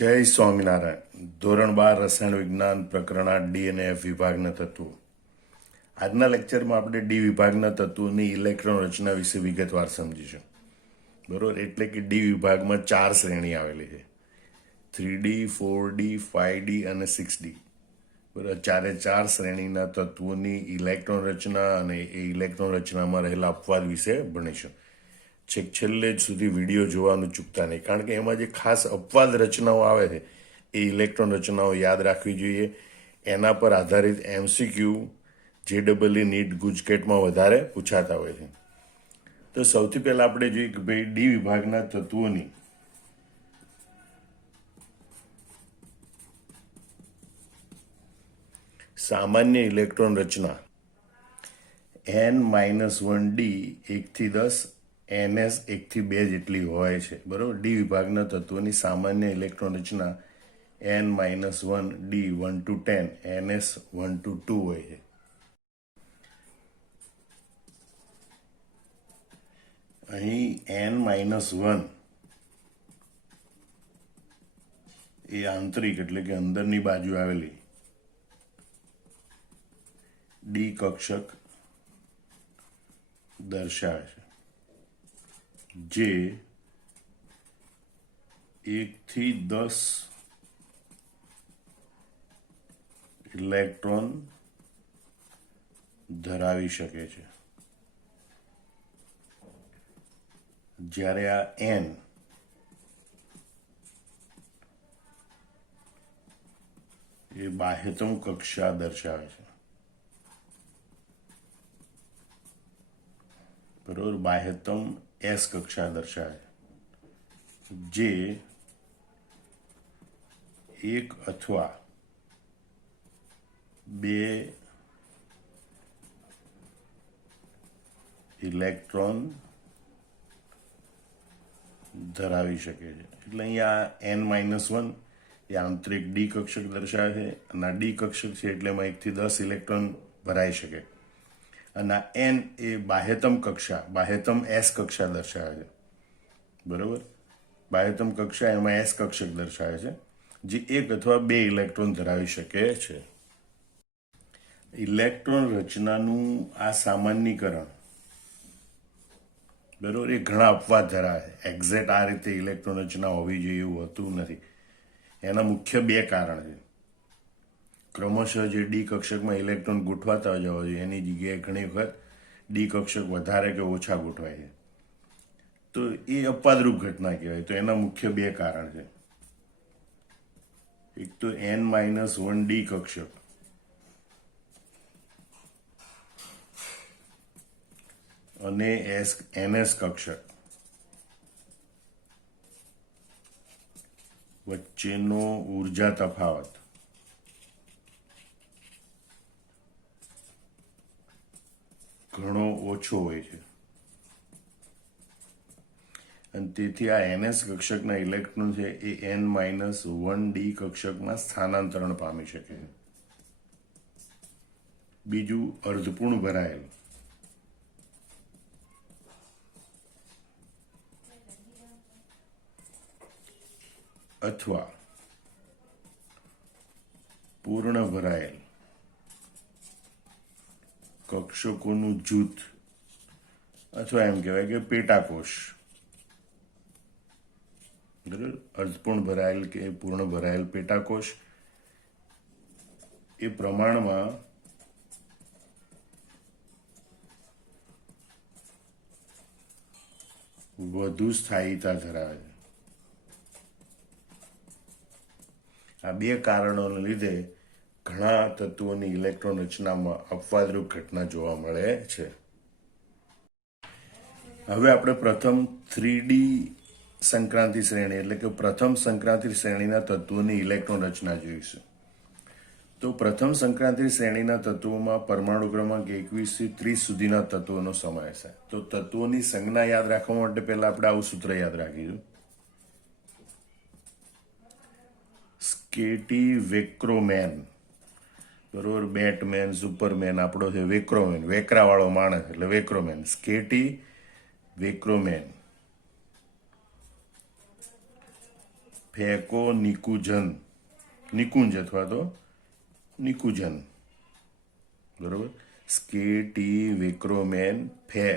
જય સ્વામિનારાયણ. ધોરણ 12 રસાયણ વિજ્ઞાન પ્રકરણ 8 ડી અને એફ વિભાગના તત્વો. આજના લેક્ચરમાં આપણે ડી વિભાગના તત્વોની ઇલેક્ટ્રોન રચના વિશે વિગતવાર સમજીશું. બરોબર, એટલે કે ડી વિભાગમાં 4 શ્રેણી આવેલી છે: 3D, 4D, 5D અને 6D. બરાબર, ચારે 4 શ્રેણીના તત્વોની ઇલેક્ટ્રોન રચના અને એ ઇલેક્ટ્રોન રચનામાં રહેલા અપવાદ વિશે ભણીશું. છેલ્લે સુધી વિડીયો જોવાનું ચૂકતા નહીં, કારણ કે એમાં જે ખાસ અપવાદ રચનાઓ આવે છે એ ઇલેક્ટ્રોન રચનાઓ યાદ રાખવી જોઈએ. એના પર આધારિત MCQ JEE નીટ ગુજકેટમાં વધારે પૂછાતા હોય છે. તો સૌથી પહેલા આપણે જોઈએ કે ભાઈ ડી વિભાગના તત્વોની સામાન્ય ઇલેક્ટ્રોન રચના N-1D 1 થી 10, NS 1 થી 2 જેટલી હોય છે. બરોબર, ડી વિભાગના તત્વોની સામાન્ય electron Rachna N-1D 1 to 10, NS 1 to 2 હોય છે. અહીં N-1 એ આંતરિક એટલે કે અંદરની બાજુ આવેલી ડી કક્ષક દર્શાવે છે, જે 1 થી 10 ઇલેક્ટ્રોન ધરાવી શકે છે. જ્યારે આ N એ બાહ્યતમ કક્ષા દર્શાવે છે. બરોબર, બાહ્યતમ S કક્ષા દર્શાવે છે, જે 1 અથવા 2 ઇલેક્ટ્રોન ધરાવી શકે છે. એટલે અહીંયા N-1 એ આંતરિક ડી કક્ષક દર્શાવે છે, અને આ ડી કક્ષક છે એટલે એમાં 1 થી 10 ઇલેક્ટ્રોન ભરાઈ શકે. અને N એ બાહ્યતમ S કક્ષા દર્શાવે છે. બરોબર, બાહ્યતમ કક્ષા એમાં S કક્ષક દર્શાવે છે, જે 1 અથવા 2 ઇલેક્ટ્રોન ધરાવી શકે છે. ઇલેક્ટ્રોન રચનાનું આ સામાન્યીકરણ, બરોબર, એ ઘણા અપવાદ ધરાવે છે. એક્ઝેક્ટ આ રીતે ઇલેક્ટ્રોન રચના હોવી જોઈએ એવું હોતું નથી. એના મુખ્ય 2 કારણ છે. ક્રમશઃ જે ડી કક્ષકમાં ઇલેક્ટ્રોન ગોઠવાતા જવા જોઈએ એની જગ્યાએ ઘણી વખત ડી કક્ષક વધારે કે ઓછા ગોઠવાય છે, તો એ અપવાદરૂપ ઘટના કહેવાય. તો એના મુખ્ય 2 કારણ છે. એક તો N-1D કક્ષક અને NS કક્ષક વચ્ચેનો ઉર્જા તફાવત ઘણો ઓછો હોય છે, અને તેથી આ NS કક્ષકના ઇલેક્ટ્રોન છે એ N-1D કક્ષકમાં સ્થાનાંતરણ પામી શકે છે. બીજું, અર્ધપૂર્ણ ભરાયેલ અથવા પૂર્ણ ભરાયેલ કક્ષકોનું જૂથ, અથવા એમ કહેવાય કે પેટાકોષ, બરાબર, અર્ધપૂર્ણ ભરાયેલ કે પૂર્ણ ભરાયેલ પેટાકોષ એ પ્રમાણમાં વધુ સ્થાયીતા ધરાવે છે. આ 2 કારણોને લીધે ઘણા તત્વોની ઇલેક્ટ્રોન રચનામાં અપવાદરૂપ ઘટના જોવા મળે છે. હવે આપણે પ્રથમ 3D સંક્રાંતિ શ્રેણી એટલે કે પ્રથમ સંક્રાંતિ શ્રેણીના તત્વોની ઇલેક્ટ્રોન રચના જોઈશું. તો પ્રથમ સંક્રાંતિ શ્રેણીના તત્વોમાં પરમાણુ ક્રમાંક 21 થી 30 સુધીના તત્વોનો સમાવેશ થાય. તો તત્વોની સંજ્ઞા યાદ રાખવા માટે પહેલા આપણે આવું સૂત્ર યાદ રાખીશું: સ્કેટી વેક્રોમેન. બરોબર, બેટમેન, સુપરમેન આપણો છે વેક્રોમેન, વેકરાવાળો માણસ એટલે વેક્રોમેન. સ્કેટી વેક્રોમેન ફેકો નિકુંજન, નિકુંજ અથવા તો નિકુંજન, બરોબર. સ્કેટી વિક્રોમેન ફે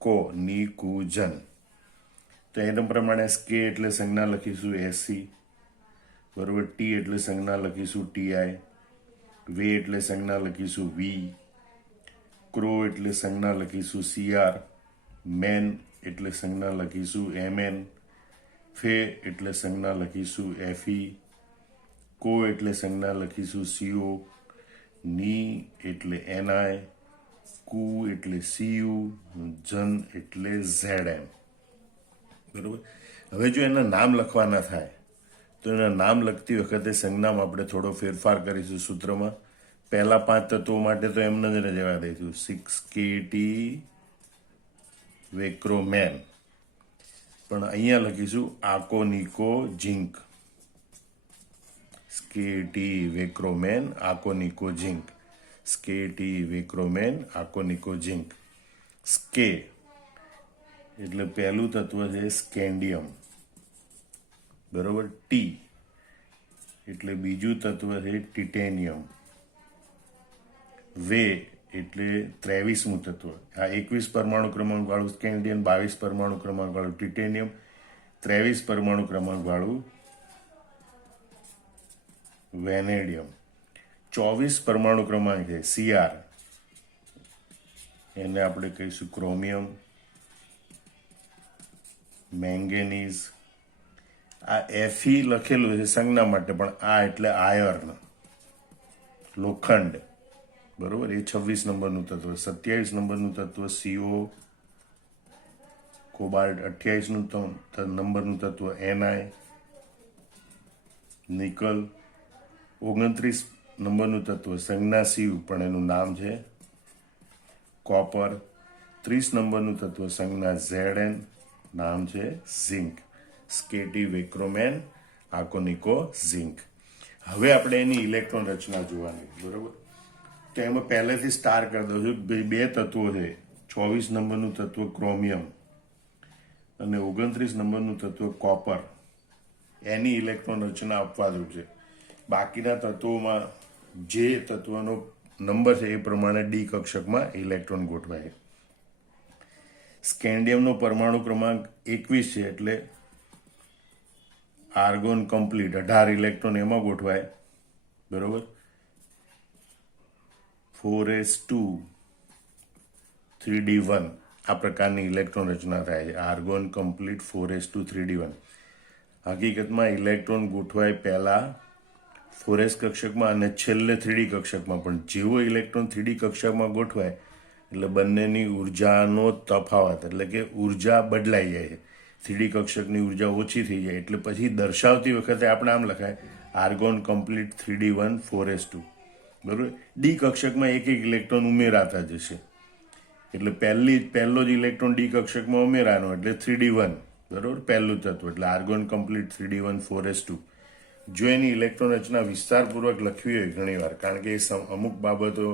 કો નિકુંજન. તો એના પ્રમાણે સ્કે એટલે સંજ્ઞા લખીશું એસી, બરોબર. ટી એટલે સંજ્ઞા લખીશું ટીઆઈ, વે એટલે સંજ્ઞા લખીશું વી, ક્રો એટલે સંજ્ઞા લખીશું સીઆર, મેન એટલે સંજ્ઞા લખીશું એમએન, ફે એટલે સંજ્ઞા લખીશું એફઈ, કો એટલે સંજ્ઞા લખીશું સીઓ, ની એટલે એનઆઈ, કુ એટલે સીયુ, જન એટલે ઝેડએમ, બરોબર. હવે જો એના નામ લખવાના થાય તો એના નામ લખતી વખતે સંજ્ઞામાં આપણે થોડો ફેરફાર કરીશું સૂત્રમાં. પહેલા 5 તત્વો માટે તો એમને જ જવા દઈશું, 6KT વેક્રોમેન, પણ અહીંયા લખીશું આકોનિકો ઝિંક, સ્કેટી વેક્રોમેન આકોનિકો ઝિંક, સ્કેટી વેક્રોમેન આકોનિકો ઝિંક. સ્કે એટલે પહેલું તત્વ છે સ્કેન્ડિયમ, બરોબર. ટી એટલે બીજું તત્વ છે ટિટેનિયમ, વે એટલે 23મું તત્વ, આ 21 પરમાણુ ક્રમાંક વાળું સ્કેન્ડિયમ, 22 પરમાણુ ક્રમાંક વાળું ટિટેનિયમ, 23 પરમાણુ ક્રમાંક વાળું વેનેડિયમ, 24 પરમાણુ ક્રમાંક છે સીઆર, એને આપણે કહીશું ક્રોમિયમ, મેંગેનીઝ. આ એફઈ લખેલું છે સંજ્ઞા માટે, પણ આ એટલે આયર્ન, લોખંડ, બરોબર. એ 26 નંબરનું તત્વ. 27 નંબરનું તત્વ સીઓ, કોબાલ્ટ. 28 નંબરનું તત્વ એનઆઈ, નિકલ. 29 નંબરનું તત્વ સંજ્ઞા સીયુ પણ એનું નામ છે કોપર. 30 નંબરનું તત્વ સંજ્ઞા ઝેડએન, નામ છે ઝિંક. સ્કેટી વેક્રોમેન આકોનિકો ઝિંક. હવે આપણે એની ઇલેક્ટ્રોન રચના જોવાની, બરોબર. તો એમાં પહેલેથી સ્ટાર કરી દઉં છું. 2 તત્વો છે, 24 નંબરનું તત્વ ક્રોમિયમ અને 29 નંબરનું તત્વ કોપર. એની ઇલેક્ટ્રોન રચના અપવાદરૂપ છે. બાકીના તત્વોમાં જે તત્વનો નંબર છે એ પ્રમાણે ડી કક્ષકમાં ઇલેક્ટ્રોન ગોઠવાય. સ્કેન્ડિયમનો પરમાણુ ક્રમાંક 21 છે, એટલે આર્ગોન કમ્પ્લીટ 18 ઇલેક્ટ્રોન એમાં ગોઠવાય, બરોબર. 4s2 3d1 આ પ્રકારની ઇલેક્ટ્રોન રચના થાય છે. Argon complete 4s2 3d1. હકીકતમાં ઇલેક્ટ્રોન ગોઠવાય પહેલા 4s કક્ષકમાં અને છેલ્લે 3d કક્ષકમાં, પણ જેવો ઇલેક્ટ્રોન 3d કક્ષકમાં ગોઠવાય એટલે બંનેની ઉર્જાનો તફાવત, એટલે કે ઉર્જા બદલાઈ જાય છે. 3d કક્ષકની ઉર્જા ઓછી થઈ જાય, એટલે પછી દર્શાવતી વખતે આપણે આમ લખાય આર્ગોન કમ્પ્લીટ 3d1 4s2, બરોબર. ડી કક્ષકમાં એક ઇલેક્ટ્રોન ઉમેરાતા જશે, એટલે પહેલો જ ઇલેક્ટ્રોન ડી કક્ષકમાં ઉમેરાનો એટલે 3d1, બરોબર, પહેલું તત્વ, એટલે આર્ગોન કમ્પ્લીટ 3d1 4s2. જો એની ઇલેક્ટ્રોન રચના વિસ્તારપૂર્વક લખવી હોય ઘણીવાર, કારણ કે અમુક બાબતો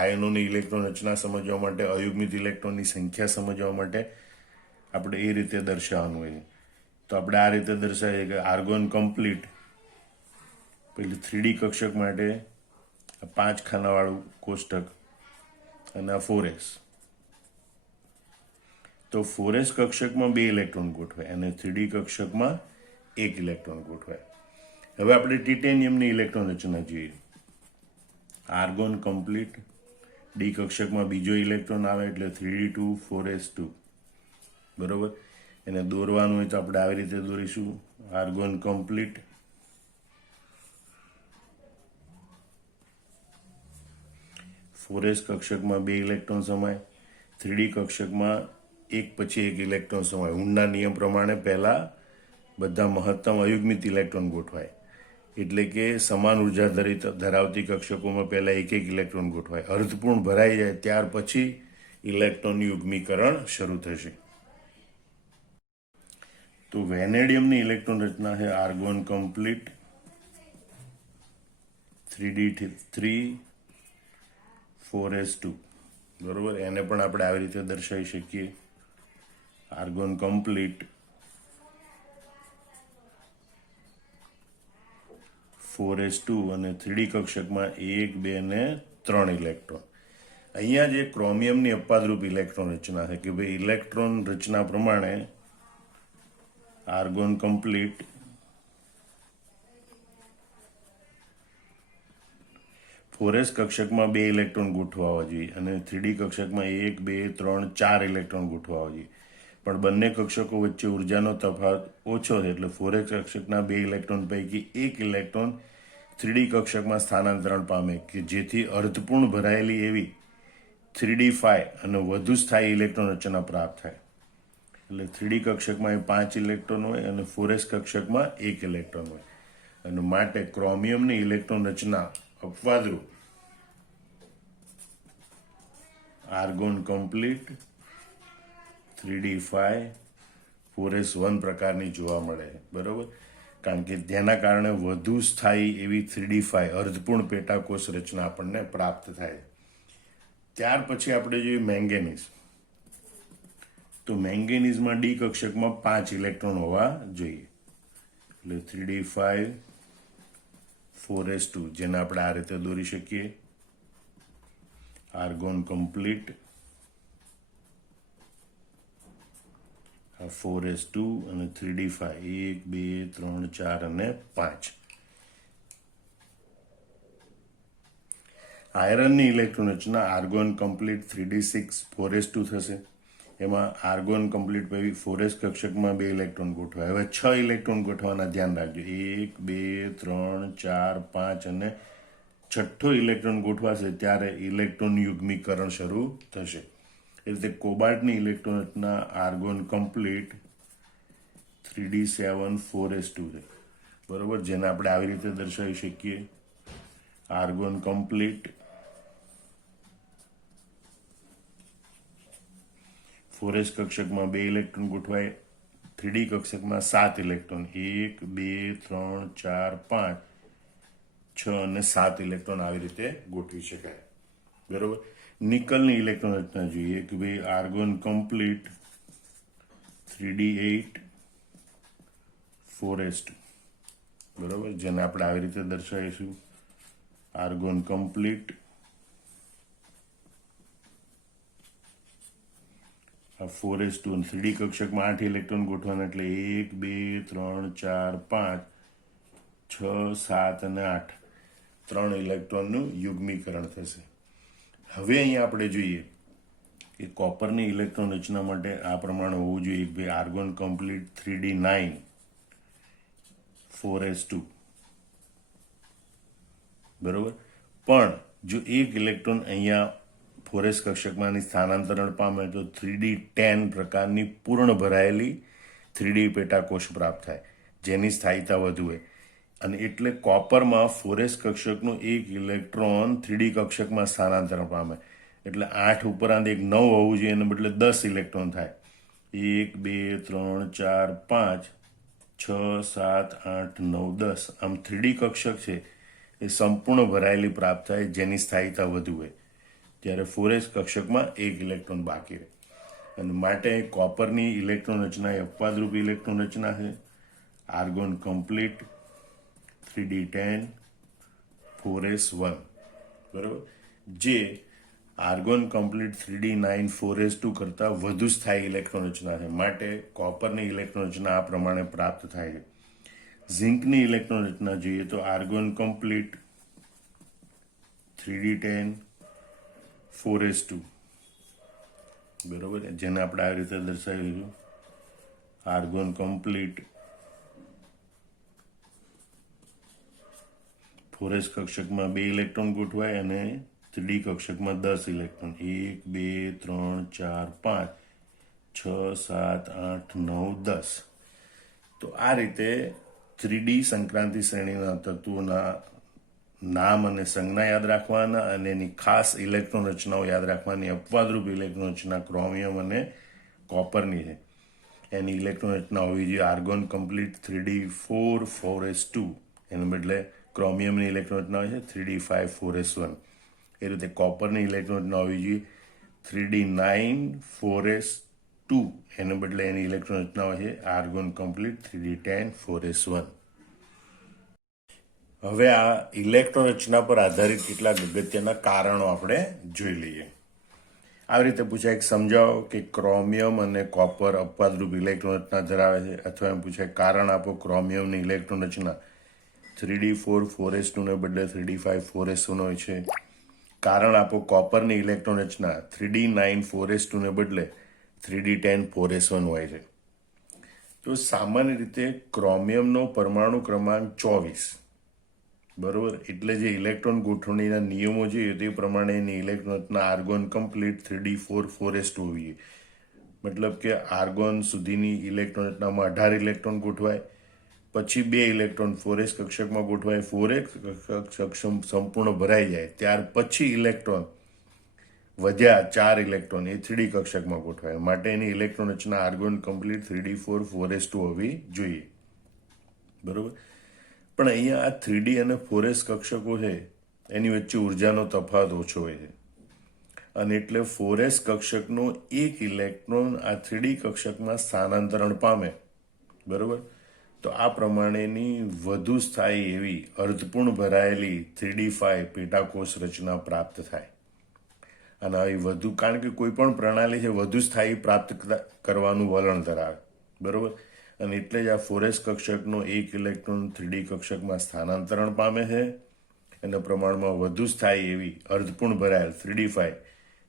આયનોની ઇલેક્ટ્રોન રચના સમજવા માટે, અયુગ્મિત ઇલેક્ટ્રોનની સંખ્યા સમજવા માટે આપણે એ રીતે દર્શાવવાનું હોય. તો આપણે આ રીતે દર્શાવીએ કે આર્ગોન કમ્પ્લીટ પેલી 3d કક્ષક માટે 5 ખાનાવાળું કોષ્ટક અને આ 4s. તો 4s કક્ષકમાં 2 ઇલેક્ટ્રોન ગોઠવાય અને 3d કક્ષકમાં 1 ઇલેક્ટ્રોન ગોઠવાય. હવે આપણે ટિટેનિયમની ઇલેક્ટ્રોન રચના જોઈએ. આર્ગોન કમ્પ્લીટ, ડી કક્ષકમાં બીજો ઇલેક્ટ્રોન આવે એટલે 3d2 4s2, બરોબર. એને દોરવાનું હોય તો આપણે આવી રીતે દોરીશું. આર્ગોન કમ્પ્લીટ, ફોરેસ કક્ષકમાં 2 ઇલેક્ટ્રોન સમાય, 3d કક્ષકમાં એક પછી એક ઇલેક્ટ્રોન સમાય. હુડના નિયમ પ્રમાણે પહેલા બધા મહત્તમ અયુગ્મિત ઇલેક્ટ્રોન ગોઠવાય, એટલે કે સમાન ઉર્જા ધરાવતી કક્ષકોમાં પહેલા એક ઇલેક્ટ્રોન ગોઠવાય. અર્ધપૂર્ણ ભરાઈ જાય ત્યાર પછી ઇલેક્ટ્રોન યુગ્મીકરણ શરૂ થશે. તો વેનેડિયમની ઇલેક્ટ્રોન રચના છે આર્ગોન કમ્પ્લીટ 3d3 4s2, બરોબર. એને પણ આપણે આવી રીતે દર્શાવી શકીએ. આર્ગોન કમ્પ્લીટ 4s2 અને 3D કક્ષકમાં 1 2 ને 3 ઇલેક્ટ્રોન. અહીંયા જે ક્રોમિયમની અપવાદરૂપ ઇલેક્ટ્રોન રચના છે કે ભાઈ ઇલેક્ટ્રોન રચના પ્રમાણે આર્ગોન કમ્પ્લીટ ફોરેસ કક્ષકમાં 2 ઇલેક્ટ્રોન ગોઠવાવા જોઈએ અને 3D કક્ષકમાં 1 2 3 4 ઇલેક્ટ્રોન ગોઠવાવા જોઈએ. પણ બંને કક્ષકો વચ્ચે ઉર્જાનો તફાવત ઓછો છે એટલે ફોરેસ કક્ષકના 2 ઇલેક્ટ્રોન પૈકી 1 ઇલેક્ટ્રોન 3D કક્ષકમાં સ્થાનાંતરણ પામે કે જેથી અર્ધપૂર્ણ ભરાયેલી એવી 3d5 અને વધુ સ્થાયી ઇલેક્ટ્રોન રચના પ્રાપ્ત થાય. એટલે 3D કક્ષકમાં 5 ઇલેક્ટ્રોન હોય અને ફોરેસ કક્ષકમાં 1 ઇલેક્ટ્રોન હોય અને માટે ક્રોમિયમની ઇલેક્ટ્રોન રચના અપવાદરૂપ આર્ગોન કમ્પ્લીટ 3d5 4s1 પ્રકારની જોવા મળે બરોબર, કારણ કે તેના કારણે વધુ સ્થાયી એવી 3d5 અર્ધપૂર્ણ પેટાકોષ રચના આપણને પ્રાપ્ત થાય. ત્યાર પછી આપણે જોઈએ મેંગેનીઝ. તો મેંગેનીઝમાં ડી કક્ષકમાં 5 ઇલેક્ટ્રોન હોવા જોઈએ એટલે 3d5 4s2 જેને આપણે આ રીતે દોરી શકીએ. આર્ગોન કમ્પ્લીટ 4s2 અને 3d5 1 2 3 4 અને 5. આયરનની ઇલેક્ટ્રોન રચના આર્ગોન કમ્પ્લીટ 3d6 4s2 થશે. એમાં આર્ગોન કમ્પ્લીટ પછી ફોરેસ કક્ષકમાં 2 ઇલેક્ટ્રોન ગોઠવાય. હવે 6 ઇલેક્ટ્રોન ગોઠવાના ધ્યાન રાખજો. 1 2 3 4 5 અને છઠ્ઠો ઇલેક્ટ્રોન ગોઠવાશે ત્યારે ઇલેક્ટ્રોન યુગ્મીકરણ શરૂ થશે. એ રીતે કોબાલ્ટની ઇલેક્ટ્રોન રચના આર્ગોન કમ્પ્લીટ 3d7 4s2 છે બરોબર, જેને આપણે આવી રીતે દર્શાવી શકીએ. આર્ગોન કમ્પ્લીટ ફોરેસ કક્ષકમાં 2 ઇલેક્ટ્રોન ગોઠવાય. 3D કક્ષકમાં 7 ઇલેક્ટ્રોન 1 2 3 4 5 6 અને 7 ઇલેક્ટ્રોન આવી રીતે ગોઠવી શકાય બરોબર. નિકલની ઇલેક્ટ્રોન રચના જોઈએ કે ભાઈ આર્ગોન કમ્પ્લીટ 3d8 4s2 બરોબર, જેને આપણે આવી રીતે દર્શાવીશું. આર્ગોન કમ્પ્લીટ આ 4s2 અને 3D કક્ષકમાં 8 ઇલેક્ટ્રોન ગોઠવાના એટલે 1 2 3 4 5 6 7 અને 8 3 ઇલેક્ટ્રોનનું યુગ્મીકરણ થશે. હવે અહીંયા આપણે જોઈએ કે કોપરની ઇલેક્ટ્રોન રચના માટે આ પ્રમાણે હોવું જોઈએ કે ભાઈ આર્ગોન કમ્પ્લીટ 3d9 4s2 બરોબર. પણ જો એક ઇલેક્ટ્રોન અહીંયા ફોરેસ કક્ષકમાંની સ્થાનાંતરણ પામે તો 3d10 પ્રકારની પૂર્ણ ભરાયેલી 3D પેટાકોષ પ્રાપ્ત થાય જેની સ્થાયીતા વધુ હોય. અને એટલે કોપરમાં ફોરેસ કક્ષકનું એક ઇલેક્ટ્રોન 3D કક્ષકમાં સ્થાનાંતરણ પામે એટલે 8 ઉપરાંત એક 9 હોવું જોઈએ એને બદલે 10 ઇલેક્ટ્રોન થાય. 1 2 3 4 5 6 7 8 9 10 આમ 3D કક્ષક છે એ સંપૂર્ણ ભરાયેલી પ્રાપ્ત થાય જેની સ્થાયીતા વધુ હોય, ત્યારે ફોરેસ કક્ષકમાં એક ઇલેક્ટ્રોન બાકી રહે. અને માટે કોપરની ઇલેક્ટ્રોન રચના એ અપવાદરૂપ ઇલેક્ટ્રોન રચના છે. આર્ગોન કમ્પ્લીટ 3d10 4s1 બરાબર, જે આર્ગોન કમ્પ્લીટ 3d9 4s2 કરતાં વધુ સ્થાયી ઇલેક્ટ્રોન રચના છે. માટે કોપરની ઇલેક્ટ્રોન રચના આ પ્રમાણે પ્રાપ્ત થાય છે. ઝિંકની ઇલેક્ટ્રોન રચના જોઈએ તો આર્ગોન કમ્પ્લીટ 3d10 4s2 બરોબર, જેને આપણે આ રીતે દર્શાવીશું. આર્ગોન કમ્પ્લીટ ફોરેસ કક્ષકમાં 2 ઇલેક્ટ્રોન ગોઠવાય અને 3D કક્ષકમાં 10 ઇલેક્ટ્રોન 1 2 3 4 5 6 7 8 9 10. તો આ રીતે 3D સંક્રાંતિ શ્રેણીના તત્વોના નામ અને સંજ્ઞા યાદ રાખવાના અને એની ખાસ ઇલેક્ટ્રોન રચનાઓ યાદ રાખવાની. અપવાદરૂપ ઇલેક્ટ્રોન રચના ક્રોમિયમ અને કોપરની છે. એની ઇલેક્ટ્રોન રચના હોવી જોઈએ આર્ગોન કમ્પ્લીટ 3d4 4s2, એને બદલે ક્રોમિયમની ઇલેક્ટ્રોન રચના હોય છે 3d5 4s1. એ રીતે કોપરની ઇલેક્ટ્રોન રચના હોવી જોઈએ 3d9 4s2, એને બદલે એની ઇલેક્ટ્રોન રચના હોય છે આર્ગોન કમ્પ્લીટ 3d10 4s1. હવે આ ઇલેક્ટ્રોન રચના પર આધારિત કેટલાક અગત્યના કારણો આપણે જોઈ લઈએ. આવી રીતે પૂછાય કે સમજાવો કે ક્રોમિયમ અને કોપર અપવાદરૂપ ઇલેક્ટ્રોન રચના ધરાવે છે, અથવા એમ પૂછાય કારણ આપો ક્રોમિયમની ઇલેક્ટ્રોન રચના 3d4 4s2 ને બદલે 3d5 4s1 હોય છે. કારણ આપો કોપરની ઇલેક્ટ્રોન રચના 3d9 4s2 ને બદલે 3d10 4s1 હોય છે. તો સામાન્ય રીતે ક્રોમિયમનો પરમાણુ ક્રમાંક 24, બરોબર, એટલે જે ઇલેક્ટ્રોન ગોઠવણીના નિયમો જોઈએ તે પ્રમાણે એની ઇલેક્ટ્રોન રચના આર્ગોન કમ્પ્લીટ 3d4 4s2 હોવી જોઈએ. મતલબ કે આર્ગોન સુધીની ઇલેક્ટ્રોન રચનામાં 18 ઇલેક્ટ્રોન ગોઠવાય, પછી 2 ઇલેક્ટ્રોન 4s કક્ષકમાં ગોઠવાય, 4s કક્ષક સંપૂર્ણ ભરાઈ જાય ત્યાર પછી ઇલેક્ટ્રોન વધ્યા 4 ઇલેક્ટ્રોન એ 3d કક્ષકમાં ગોઠવાય. માટે એની ઇલેક્ટ્રોન રચના આર્ગોન કમ્પ્લીટ 3d4 4s2 હોવી જોઈએ, બરોબર. પણ અહીંયા આ 3d અને 4s કક્ષકો છે એની વચ્ચે ઉર્જાનો તફાવત ઓછો હોય છે, અને એટલે 4s કક્ષકનો એક ઇલેક્ટ્રોન આ 3d કક્ષકમાં સ્થાનાંતરણ પામે, બરોબર. તો આ પ્રમાણેની વધુ સ્થાયી એવી અર્ધપૂર્ણ ભરાયેલી 3d5 પેટાકોષ રચના પ્રાપ્ત થાય. અને આવી વધુ, કારણ કે કોઈ પણ પ્રણાલી છે વધુ સ્થાયી પ્રાપ્ત કરવાનું વલણ ધરાવે, બરોબર. અને એટલે જ આ 4s કક્ષકનો એક ઇલેક્ટ્રોન 3d કક્ષકમાં સ્થાનાંતરણ પામે છે, એના પ્રમાણમાં વધુ સ્થાયી એવી અર્ધપૂર્ણ ભરાયેલ 3d5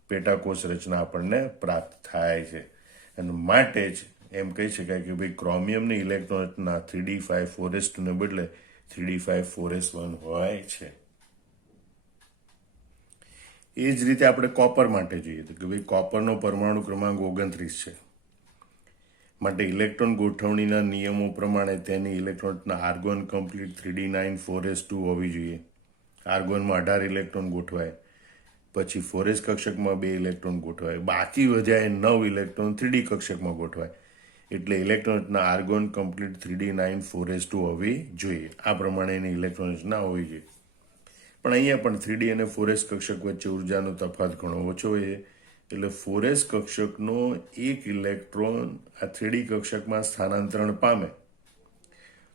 પેટાકોષ રચના આપણને પ્રાપ્ત થાય છે. અને માટે જ એમ કહી શકાય કે ભાઈ ક્રોમિયમની ઇલેક્ટ્રોન રચના 3d5 4s2 ને બદલે 3d5 4s1 હોય છે. એ જ રીતે આપણે કોપર માટે જોઈએ તો કે ભાઈ કોપરનો પરમાણુ ક્રમાંક 29 છે. માટે ઇલેક્ટ્રોન ગોઠવણીના નિયમો પ્રમાણે તેની ઇલેક્ટ્રોન રચના આર્ગોન કમ્પ્લીટ 3d9 4s2 હોવી જોઈએ. આર્ગોનમાં 18 ઇલેક્ટ્રોન ગોઠવાય, પછી 4s કક્ષકમાં 2 ઇલેક્ટ્રોન ગોઠવાય, બાકી વધ્યા 9 ઇલેક્ટ્રોન 3d કક્ષકમાં ગોઠવાય. એટલે ઇલેક્ટ્રોન રચના આર્ગોન કમ્પ્લીટ 3d9 4s2 હોવી જોઈએ. આ પ્રમાણેની ઇલેક્ટ્રોન રચના હોવી જોઈએ. પણ અહીંયા પણ 3d અને 4s કક્ષક વચ્ચે ઉર્જાનો તફાવત ઘણો ઓછો હોય છે. એટલે 4s કક્ષકનો એક ઇલેક્ટ્રોન આ 3d કક્ષકમાં સ્થાનાંતરણ પામે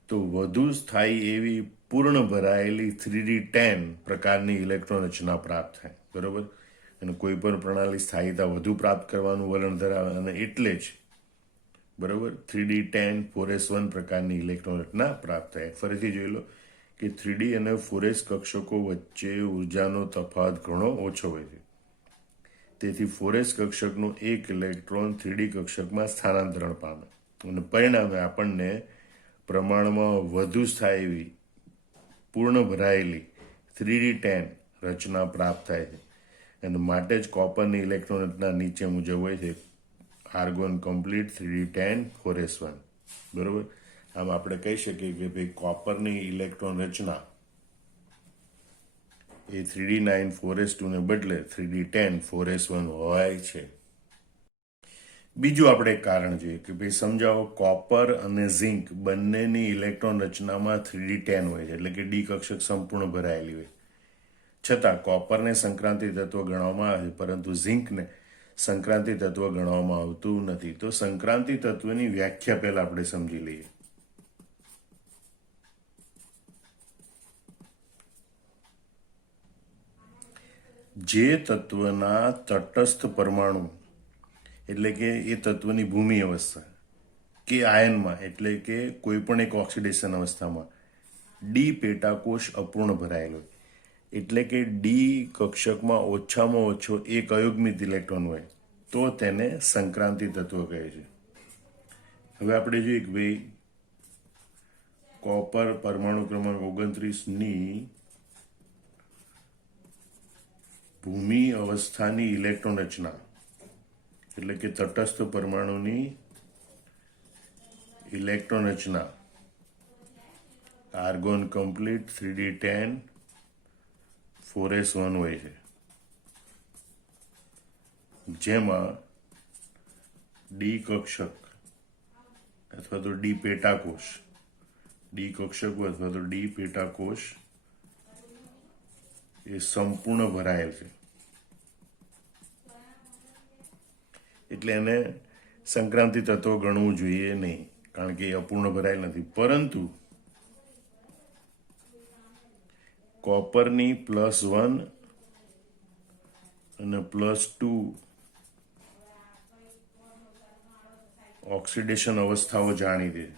તો વધુ સ્થાયી એવી પૂર્ણ ભરાયેલી 3d10 પ્રકારની ઇલેક્ટ્રોન રચના પ્રાપ્ત થાય, બરોબર. અને કોઈ પણ પ્રણાલી સ્થાયીતા વધુ પ્રાપ્ત કરવાનું વલણ ધરાવે, અને એટલે જ, બરોબર, 3d10 4s1 પ્રકારની ઇલેક્ટ્રોન રચના પ્રાપ્ત થાય. ફરીથી જોઈ લો કે 3d અને 4s કક્ષકો વચ્ચે ઉર્જાનો તફાવત ઘણો ઓછો હોય છે. તેથી 4s કક્ષકનો એક ઇલેક્ટ્રોન 3d કક્ષકમાં સ્થાનાંતરણ પામે, અને પરિણામે આપણને પ્રમાણમાં વધુ સ્થાયી પૂર્ણ ભરાયેલી 3d10 રચના પ્રાપ્ત થાય છે. અને માટે જ કોપરની ઇલેક્ટ્રોન રચના નીચે મુજબ હોય છે: આર્ગોન કમ્પ્લીટ 3d10 4s1, બરોબર. આમ આપણે કહી શકીએ કે ભાઈ કોપરની ઇલેક્ટ્રોન રચના એ 3d9 4s2 ને બદલે 3d10 4s1 હોય છે. બીજું આપણે એક કારણ જોઈએ કે ભાઈ સમજાવો કોપર અને ઝિંક બંનેની ઇલેક્ટ્રોન રચનામાં 3d10 હોય છે, એટલે કે ડી કક્ષક સંપૂર્ણ ભરાયેલી હોય. છતાં કોપરને સંક્રાંતિ તત્વ ગણવામાં આવે છે, પરંતુ ઝિંકને સંક્રાંતિ તત્વ ગણવામાં આવતું નથી. તો સંક્રાંતિ તત્વની વ્યાખ્યા પહેલા આપણે સમજી લઈએ. જે તત્વના તટસ્થ પરમાણુ, એટલે કે એ તત્વની ભૂમિ અવસ્થા કે આયનમાં, એટલે કે કોઈ પણ એક ઓક્સિડેશન અવસ્થામાં ડી પેટાકોષ અપૂર્ણ ભરાયેલો હોય, એટલે કે ડી કક્ષકમાં ઓછામાં ઓછો એક અયુગ્મિત ઇલેક્ટ્રોન હોય, તો તેને સંક્રાંતિ તત્વ કહે છે. હવે આપણે જોઈએ કે ભાઈ કોપર પરમાણુ ક્રમાંક 29ની ભૂમિ અવસ્થાની ઇલેક્ટ્રોન રચના, એટલે કે તટસ્થ પરમાણુની ઇલેક્ટ્રોન રચના આર્ગોન કમ્પ્લીટ 3d10 4s1 હોય છે, જેમાં ડી કક્ષક અથવા તો ડી પેટાકોષ, ડી કક્ષકો અથવા તો ડી પેટાકોષ એ સંપૂર્ણ ભરાયેલ છે. એટલે એને સંક્રાંતિ તત્વ ગણવું જોઈએ નહીં, કારણ કે એ અપૂર્ણ ભરાયેલ નથી. પરંતુ કોપરની +1 અને +2 ઓક્સિડેશન અવસ્થાઓ જાણીતી છે.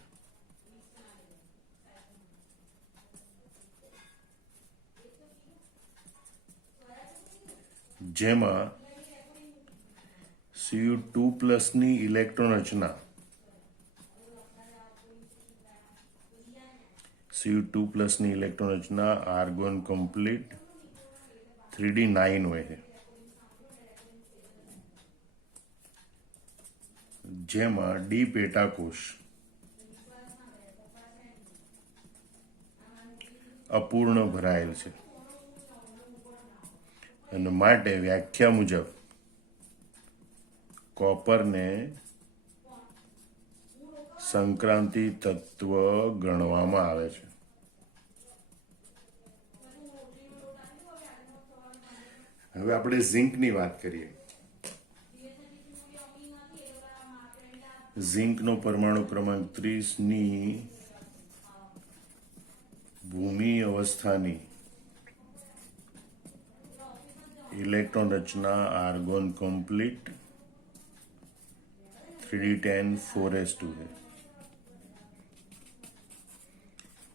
જેમાં Cu2+ ની ઇલેક્ટ્રોન રચના આર્ગોન કમ્પ્લીટ 3d9 હોય છે. જેમાં ડી પેટાકોષ અપૂર્ણ ભરાયેલ છે અને માટે વ્યાખ્યા મુજબ કોપરને સંક્રાંતિ તત્વ ગણવામાં આવે છે. હવે આપણે ઝિંકની વાત કરીએ. ઝિંકનો પરમાણુ ક્રમાંક 30 ની ભૂમિ અવસ્થાની ઇલેક્ટ્રોન રચના આર્ગોન કમ્પ્લીટ 3d10 4s2 છે.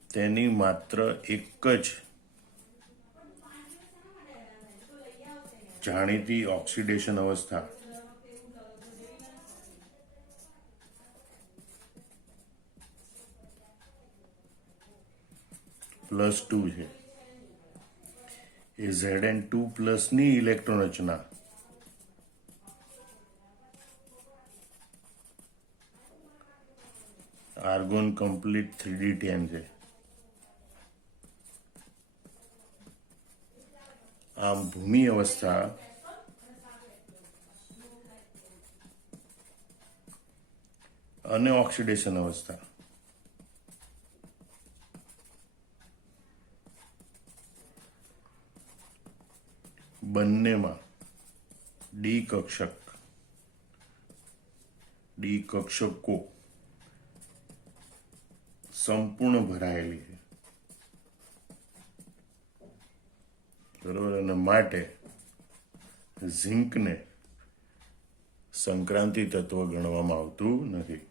તેની માત્ર એક જ જાણીતી ઓક્સિડેશન અવસ્થા +2 છે. એ Zn2+ ની ઇલેક્ટ્રોન રચના આર્ગોન કમ્પ્લીટ 3d10 છે. આમ ભૂમિ અવસ્થા અને ઓક્સિડેશન અવસ્થા બંનેમાં ડી કક્ષકો સંપૂર્ણ ભરાયેલી છે. બરોબર. અને માટે ઝિંકને સંક્રાંતિ તત્વ ગણવામાં આવતું નથી.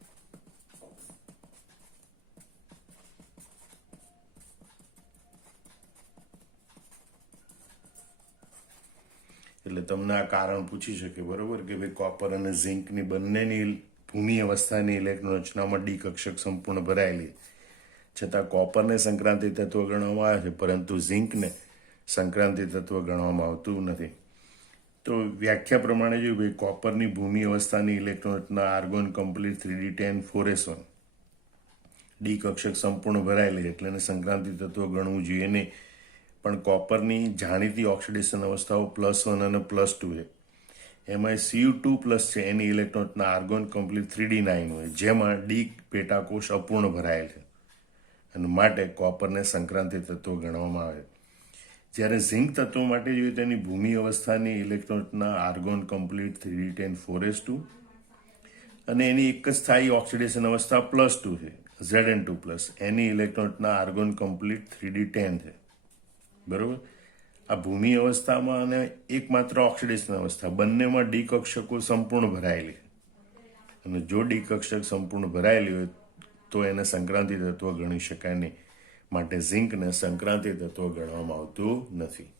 એટલે તમને આ કારણ પૂછી શકે, બરોબર, કે ભાઈ કોપર અને ઝિંકની બંનેની ભૂમિ અવસ્થાની ઇલેક્ટ્રોન રચનામાં ડી કક્ષક સંપૂર્ણ ભરાયેલી, છતાં કોપરને સંક્રાંતિ તત્વ ગણવામાં આવે છે પરંતુ ઝિંકને સંક્રાંતિ તત્વ ગણવામાં આવતું નથી. તો વ્યાખ્યા પ્રમાણે જો ભાઈ કોપરની ભૂમિ અવસ્થાની ઇલેક્ટ્રોન રચના argon complete 3d10 4s1 d કક્ષક સંપૂર્ણ ભરાયેલી એટલે એને સંક્રાંતિ તત્વ ગણવું જોઈએ નહીં. પણ કોપરની જાણીતી ઓક્સિડેશન અવસ્થાઓ +1 અને +2 છે. એમાં Cu2+ છે એની ઇલેક્ટ્રોન રચના આર્ગોન કમ્પ્લીટ 3d9 હોય, જેમાં ડી પેટાકોષ અપૂર્ણ ભરાયેલ છે અને માટે કોપરને સંક્રાંતિ તત્વ ગણવામાં આવે. જ્યારે ઝિંક તત્વ માટે જોઈએ તેની ભૂમિ અવસ્થાની ઇલેક્ટ્રોન રચના આર્ગોન કમ્પ્લીટ 3d10 4s2 અને એની એક જ સ્થાયી ઓક્સિડેશન અવસ્થા +2 છે, Zn2+. એની ઇલેક્ટ્રોન રચના આર્ગોન કમ્પ્લીટ 3d10 છે. બરોબર. આ ભૂમિ અવસ્થામાં અને એકમાત્ર ઓક્સિડેશન અવસ્થા બંનેમાં ડી કક્ષકો સંપૂર્ણ ભરાયેલી છે અને જો ડી કક્ષક સંપૂર્ણ ભરાયેલી હોય તો એને સંક્રાંતિ તત્વ ગણી શકાય નહીં. માટે ઝિંકને સંક્રાંતિ તત્વ ગણવામાં આવતું નથી.